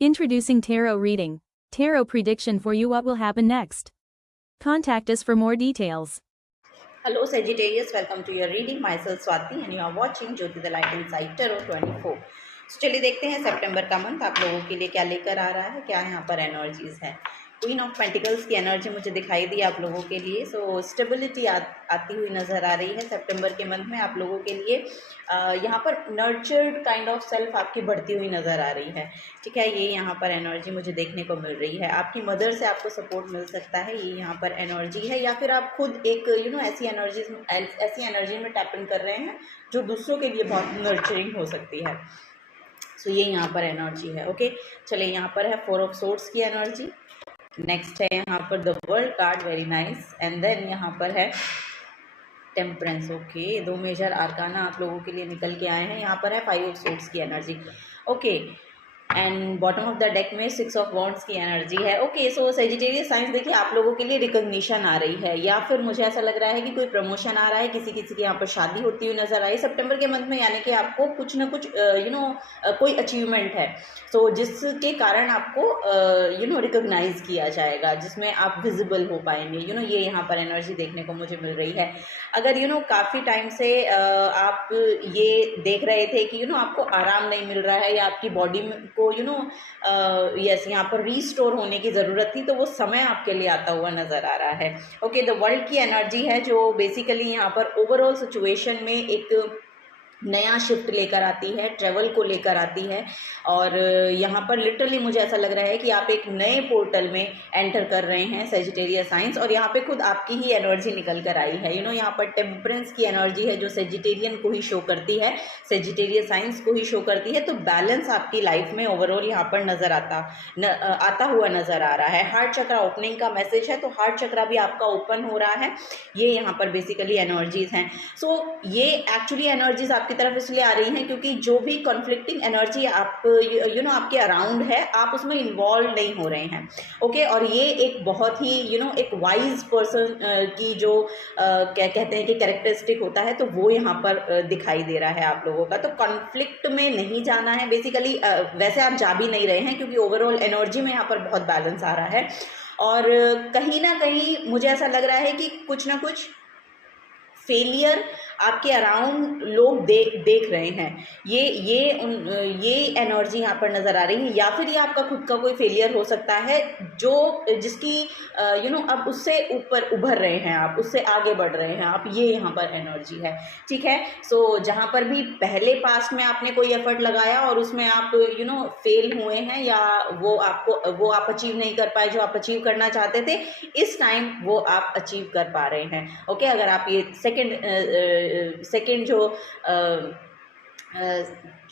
Introducing Tarot Reading. Tarot prediction for you what will happen next. Contact us for more details. Hello Sagittarius, welcome to your reading. Myself Swati and you are watching Jyoti the Light Inside Tarot 24. So चलिए देखते हैं सितंबर का month आप लोगों के लिए क्या लेकर आ रहा है, क्या यहाँ पर एनर्जीज है। क्वीन ऑफ पेंटिकल्स की एनर्जी मुझे दिखाई दी आप लोगों के लिए। सो स्टेबिलिटी आती हुई नज़र आ रही है सितंबर के मंथ में आप लोगों के लिए। यहाँ पर नर्चर्ड काइंड ऑफ सेल्फ आपकी बढ़ती हुई नज़र आ रही है। ठीक है, ये यहाँ पर एनर्जी मुझे देखने को मिल रही है। आपकी मदर से आपको सपोर्ट मिल सकता है, ये यहाँ पर एनर्जी है। या फिर आप खुद एक ऐसी एनर्जी में टैप इन कर रहे हैं जो दूसरों के लिए बहुत नर्चरिंग हो सकती है। सो ये यहाँ पर एनर्जी है। ओके, चलिए यहाँ पर है 4 ऑफ सोर्ड्स की एनर्जी। नेक्स्ट है यहाँ पर the world card, very nice. And then यहाँ पर है टेम्परेंस। ओके, 2 मेजर आर्काना आप लोगों के लिए निकल के आए हैं। यहाँ पर है 5 ऑफ सोर्ड्स की energy. Okay, and bottom of the deck में 6 ऑफ वॉन्ड्स की एनर्जी है। ओके, सो सेजिटेरियस साइंस देखिए आप लोगों के लिए रिकॉग्निशन आ रही है, या फिर मुझे ऐसा लग रहा है कि कोई प्रमोशन आ रहा है, किसी की यहाँ पर शादी होती हुई नजर आई सितंबर के मंथ में। यानी कि आपको कुछ ना कुछ कोई अचीवमेंट है सो जिसके कारण आपको रिकॉग्नाइज किया जाएगा, जिसमें आप विजिबल हो पाएंगे। ये यहाँ पर एनर्जी देखने को मुझे मिल रही है। अगर काफ़ी टाइम से आप ये देख रहे थे कि आपको आराम नहीं मिल रहा है या आपकी बॉडी को यस यहाँ पर रीस्टोर होने की ज़रूरत थी, तो वो समय आपके लिए आता हुआ नज़र आ रहा है। ओके, द वर्ल्ड की एनर्जी है जो बेसिकली यहाँ पर ओवरऑल सिचुएशन में एक नया शिफ्ट लेकर आती है, ट्रैवल को लेकर आती है। और यहाँ पर लिटरली मुझे ऐसा लग रहा है कि आप एक नए पोर्टल में एंटर कर रहे हैं सेजिटेरियस साइंस, और यहाँ पे खुद आपकी ही एनर्जी निकल कर आई है। यहाँ पर टेम्परेंस की एनर्जी है जो सेजिटेरियन को ही शो करती है, सेजिटेरियस साइंस को ही शो करती है। तो बैलेंस आपकी लाइफ में ओवरऑल यहाँ पर नज़र आता हुआ नज़र आ रहा है। हार्ट चक्रा ओपनिंग का मैसेज है, तो हार्ट चक्रा भी आपका ओपन हो रहा है। ये यहाँ पर बेसिकली एनर्जीज हैं। सो ये एक्चुअली एनर्जीज आपकी तरफ इसलिए आ रही हैं क्योंकि जो भी कॉन्फ्लिक्टिंग एनर्जी आप आपके अराउंड है, आप उसमें इन्वॉल्व नहीं हो रहे हैं। ओके, और ये एक बहुत ही एक वाइज पर्सन की जो क्या कहते हैं कि कैरेक्टरिस्टिक होता है, तो वो यहाँ पर दिखाई दे रहा है आप लोगों का। तो कॉन्फ्लिक्ट में नहीं जाना है बेसिकली। वैसे आप जा भी नहीं रहे हैं क्योंकि ओवरऑल एनर्जी में यहाँ पर बहुत बैलेंस आ रहा है। और कहीं ना कहीं मुझे ऐसा लग रहा है कि कुछ ना कुछ फेलियर आपके अराउंड लोग देख रहे हैं। ये एनर्जी यहाँ पर नज़र आ रही है। या फिर ये आपका खुद का कोई फेलियर हो सकता है जिसकी अब उससे ऊपर उभर रहे हैं, आप उससे आगे बढ़ रहे हैं आप। ये यहाँ पर एनर्जी है। ठीक है, सो जहाँ पर भी पहले पास्ट में आपने कोई एफर्ट लगाया और उसमें आप फेल हुए हैं, या वो आप अचीव नहीं कर पाए जो आप अचीव करना चाहते थे, इस टाइम वो आप अचीव कर पा रहे हैं। ओके, अगर आप ये सेकेंड जो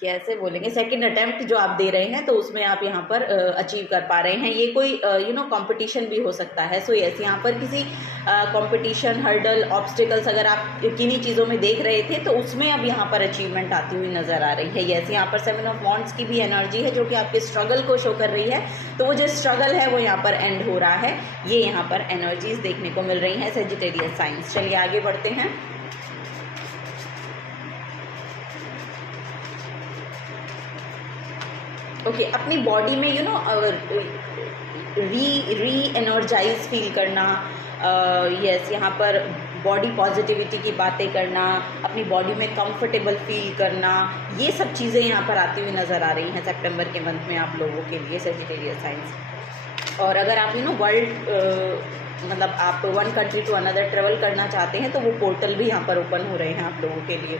कैसे बोलेंगे, सेकेंड अटेम्प्ट जो आप दे रहे हैं, तो उसमें आप यहाँ पर अचीव कर पा रहे हैं। ये कोई कंपटीशन भी हो सकता है। सो यस, यहाँ पर किसी कंपटीशन, हर्डल, ऑब्स्टिकल्स अगर आप किन्हीं चीज़ों में देख रहे थे, तो उसमें अब यहाँ पर अचीवमेंट आती हुई नज़र आ रही है। यस, यहाँ पर 7 ऑफ वॉन्ड्स की भी एनर्जी है जो कि आपके स्ट्रगल को शो कर रही है। तो वो जो स्ट्रगल है वो यहाँ पर एंड हो रहा है। ये यहाँ पर एनर्जीज देखने को मिल रही हैं सेजिटेरियस साइंस। चलिए आगे बढ़ते हैं। ओके, अपनी बॉडी में री एनर्जाइज फील करना। यस, यहाँ पर बॉडी पॉजिटिविटी की बातें करना, अपनी बॉडी में कंफर्टेबल फील करना, ये सब चीज़ें यहाँ पर आती हुई नज़र आ रही हैं सितंबर के मंथ में आप लोगों के लिए सेजिटेरियस साइंस। और अगर आप वर्ल्ड मतलब आप one country to another travel करना चाहते हैं, तो वो पोर्टल भी यहाँ पर ओपन हो रहे हैं आप लोगों के लिए।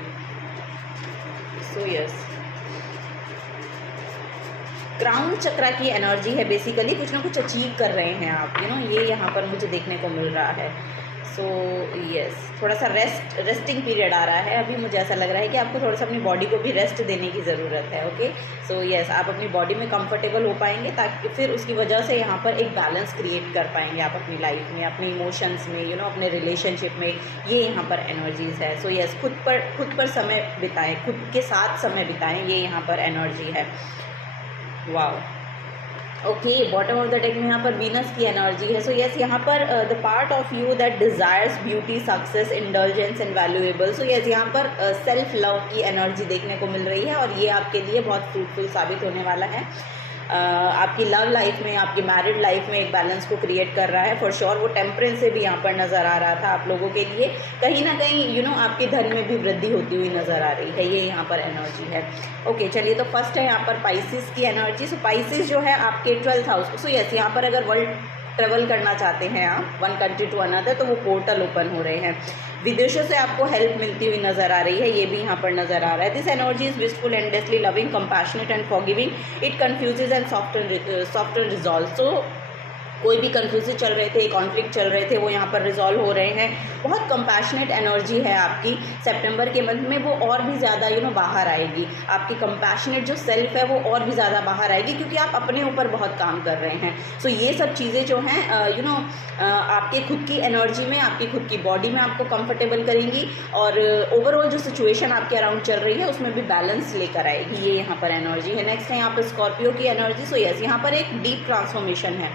सो यस, क्राउन चक्रा की एनर्जी है। बेसिकली कुछ ना कुछ अचीव कर रहे हैं आप, ये यहाँ पर मुझे देखने को मिल रहा है। सो यस, थोड़ा सा रेस्टिंग पीरियड आ रहा है अभी। मुझे ऐसा लग रहा है कि आपको थोड़ा सा अपनी बॉडी को भी रेस्ट देने की ज़रूरत है। ओके, सो यस, आप अपनी बॉडी में कंफर्टेबल हो पाएंगे, ताकि फिर उसकी वजह से यहाँ पर एक बैलेंस क्रिएट कर पाएंगे आप अपनी लाइफ में, अपने इमोशंस में, अपने रिलेशनशिप में। ये यहाँ पर एनर्जीज है। सो यस, खुद पर समय बिताएं, खुद के साथ समय बिताएं, ये यहाँ पर एनर्जी है। Wow, okay, bottom of the deck में यहाँ पर वीनस की एनर्जी है। सो यस, यहाँ पर the part of you that desires beauty, success, indulgence and valuable. So yes, यहाँ पर सेल्फ लव की एनर्जी देखने को मिल रही है, और ये आपके लिए बहुत फ्रूटफुल साबित होने वाला है। आपकी लव लाइफ में, आपकी मैरिड लाइफ में एक बैलेंस को क्रिएट कर रहा है फॉर श्योर। वो टेम्परेंस से भी यहाँ पर नज़र आ रहा था आप लोगों के लिए। कहीं ना कहीं आपके धन में भी वृद्धि होती हुई नज़र आ रही है, ये यहाँ पर एनर्जी है। ओके चलिए, तो फर्स्ट है यहाँ पर पाइसिस की एनर्जी। सो पाइसिस जो है आपके 12th हाउस। सो यस, यहाँ पर अगर वर्ल्ड ट्रेवल करना चाहते हैं आप वन कंट्री टू अनदर, तो वो पोर्टल ओपन हो रहे हैं। विदेशों से आपको हेल्प मिलती हुई नज़र आ रही है, ये भी यहाँ पर नज़र आ रहा है। This energy is wistful, endlessly loving, compassionate and forgiving. It confuses and soft and resolve. So कोई भी कन्फ्यूजन चल रहे थे, कॉन्फ्लिक्ट चल रहे थे, वो यहाँ पर रिजॉल्व हो रहे हैं। बहुत कंपैशनेट एनर्जी है आपकी सितंबर के मंथ में, वो और भी ज़्यादा बाहर आएगी। आपकी कंपैशनेट जो सेल्फ है वो और भी ज़्यादा बाहर आएगी, क्योंकि आप अपने ऊपर बहुत काम कर रहे हैं। सो ये सब चीज़ें जो हैं आपके खुद की एनर्जी में, आपकी खुद की बॉडी में आपको कंफर्टेबल करेंगी, और ओवरऑल जो सिचुएशन आपके अराउंड चल रही है उसमें भी बैलेंस लेकर आएगी। ये यहाँ पर एनर्जी है। नेक्स्ट है यहाँ पर स्कॉर्पियो की एनर्जी। सो यस, यहाँ पर एक डीप ट्रांसफॉर्मेशन है।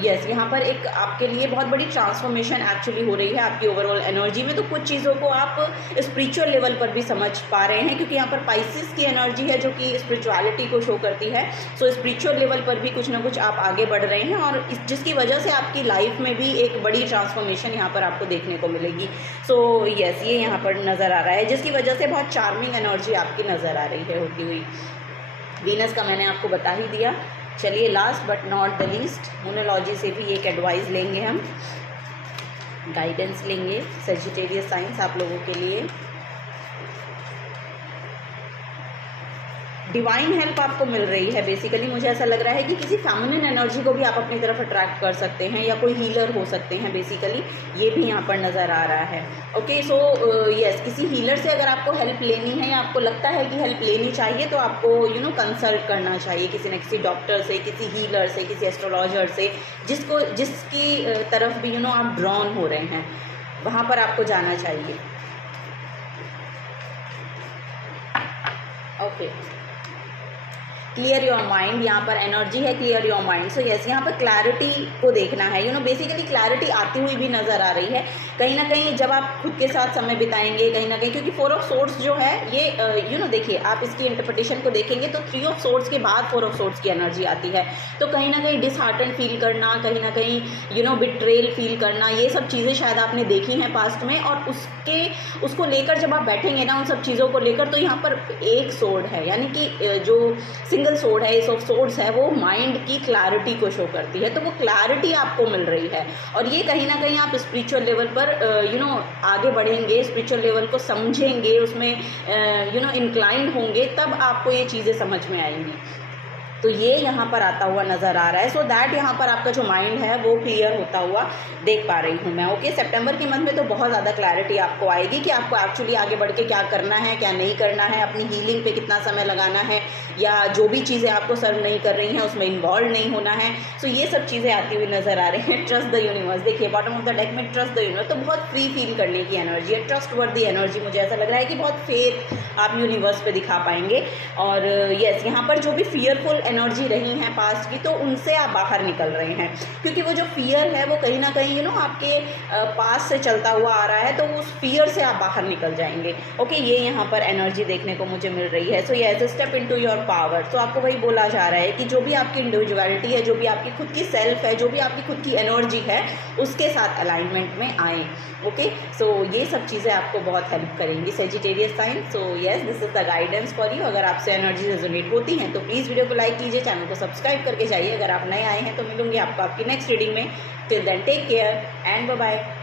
यस, यहाँ पर एक आपके लिए बहुत बड़ी ट्रांसफॉर्मेशन एक्चुअली हो रही है आपकी ओवरऑल एनर्जी में। तो कुछ चीज़ों को आप स्पिरिचुअल लेवल पर भी समझ पा रहे हैं, क्योंकि यहाँ पर पाइसिस की एनर्जी है जो कि स्पिरिचुअलिटी को शो करती है। सो स्पिरिचुअल लेवल पर भी कुछ ना कुछ आप आगे बढ़ रहे हैं, और जिसकी वजह से आपकी लाइफ में भी एक बड़ी ट्रांसफॉर्मेशन यहाँ पर आपको देखने को मिलेगी। सो यस, ये यहाँ पर नज़र आ रहा है, जिसकी वजह से बहुत चार्मिंग एनर्जी आपकी नज़र आ रही है होती हुई। वीनस का मैंने आपको बता ही दिया। चलिए, last but not the least, monology से भी एक एडवाइस लेंगे, हम गाइडेंस लेंगे सजिटेरियस साइंस आप लोगों के लिए। डिवाइन हेल्प आपको मिल रही है। बेसिकली मुझे ऐसा लग रहा है कि किसी फेमिनिन एनर्जी को भी आप अपनी तरफ अट्रैक्ट कर सकते हैं, या कोई हीलर हो सकते हैं बेसिकली, ये भी यहाँ पर नज़र आ रहा है। ओके, सो यस, किसी हीलर से अगर आपको हेल्प लेनी है, या आपको लगता है कि हेल्प लेनी चाहिए, तो आपको कंसल्ट करना चाहिए किसी न किसी डॉक्टर से, किसी हीलर से, किसी एस्ट्रोलॉजर से, जिसकी तरफ भी आप ड्रॉन हो रहे हैं, वहाँ पर आपको जाना चाहिए। ओके, क्लियर योर माइंड, यहाँ पर एनर्जी है clear your mind. So yes, यहाँ पर क्लैरिटी को देखना है। बेसिकली क्लैरिटी आती हुई भी नज़र आ रही है। कहीं ना कहीं जब आप खुद के साथ समय बिताएंगे, कहीं ना कहीं, क्योंकि 4 ऑफ सोर्ड्स जो है ये देखिए, आप इसकी इंटरप्रिटेशन को देखेंगे तो 3 ऑफ सोर्ड्स के बाद 4 ऑफ सोर्ड्स की एनर्जी आती है। तो कहीं ना कहीं डिसहार्टन फील करना, कहीं ना कहीं बिट्रेल फील करना, ये सब चीज़ें शायद आपने देखी हैं पास्ट में, और उसको लेकर जब आप बैठेंगे ना, उन सब चीज़ों को लेकर, तो यहाँ पर एक सोर्ड है, यानी कि जो सिंगल सोर्ड है, एस ऑफ सोर्ड्स है, वो माइंड की क्लैरिटी को शो करती है। तो वो क्लैरिटी आपको मिल रही है, और ये कहीं ना कहीं आप स्पिरिचुअल लेवल पर आगे बढ़ेंगे, स्पिरिचुअल लेवल को समझेंगे, उसमें इंक्लाइंड होंगे, तब आपको ये चीज़ें समझ में आएंगी। तो ये यहाँ पर आता हुआ नज़र आ रहा है। सो दैट यहाँ पर आपका जो माइंड है वो क्लियर होता हुआ देख पा रही हूँ मैं। ओके, सितंबर के मंथ में तो बहुत ज़्यादा क्लैरिटी आपको आएगी कि आपको एक्चुअली आगे बढ़ के क्या करना है, क्या नहीं करना है, अपनी हीलिंग पे कितना समय लगाना है, या जो भी चीज़ें आपको सर्व नहीं कर रही हैं उसमें इन्वॉल्व नहीं होना है। सो ये सब चीज़ें आती हुई नज़र आ रही हैं। ट्रस्ट द यूनिवर्स, देखिए बॉटम ऑफ द डेक में ट्रस्ट द यूनिवर्स, तो बहुत फ्री फील करने की एनर्जी है, ट्रस्ट वर्दी एनर्जी। मुझे ऐसा लग रहा है कि बहुत फेथ आप यूनिवर्स पे दिखा पाएंगे। और यस, यहाँ पर जो भी फियरफुल एनर्जी रही हैं पास्ट की, तो उनसे आप बाहर निकल रहे हैं, क्योंकि वो जो फियर है वो कहीं ना कहीं आपके पास से चलता हुआ आ रहा है, तो उस फियर से आप बाहर निकल जाएंगे। ओके, ये यहाँ पर एनर्जी देखने को मुझे मिल रही है। So yes, step into your power. तो आपको वही बोला जा रहा है कि जो भी आपकी इंडिविजुअलिटी है, जो भी आपकी खुद की सेल्फ है, जो भी आपकी खुद की एनर्जी है, उसके साथ अलाइनमेंट में आए। ओके, सो ये सब चीज़ें आपको बहुत हेल्प करेंगी Sagittarius sign. So yes, this is the guidance for you. अगर आपसे एनर्जी रेजोनेट होती हैं तो प्लीज़ वीडियो को लाइक कीजिए, चैनल को सब्सक्राइब करके जाइए। अगर आप नए आए हैं तो मिलूंगी आपको आपकी नेक्स्ट रीडिंग में। Till then take care and bye bye.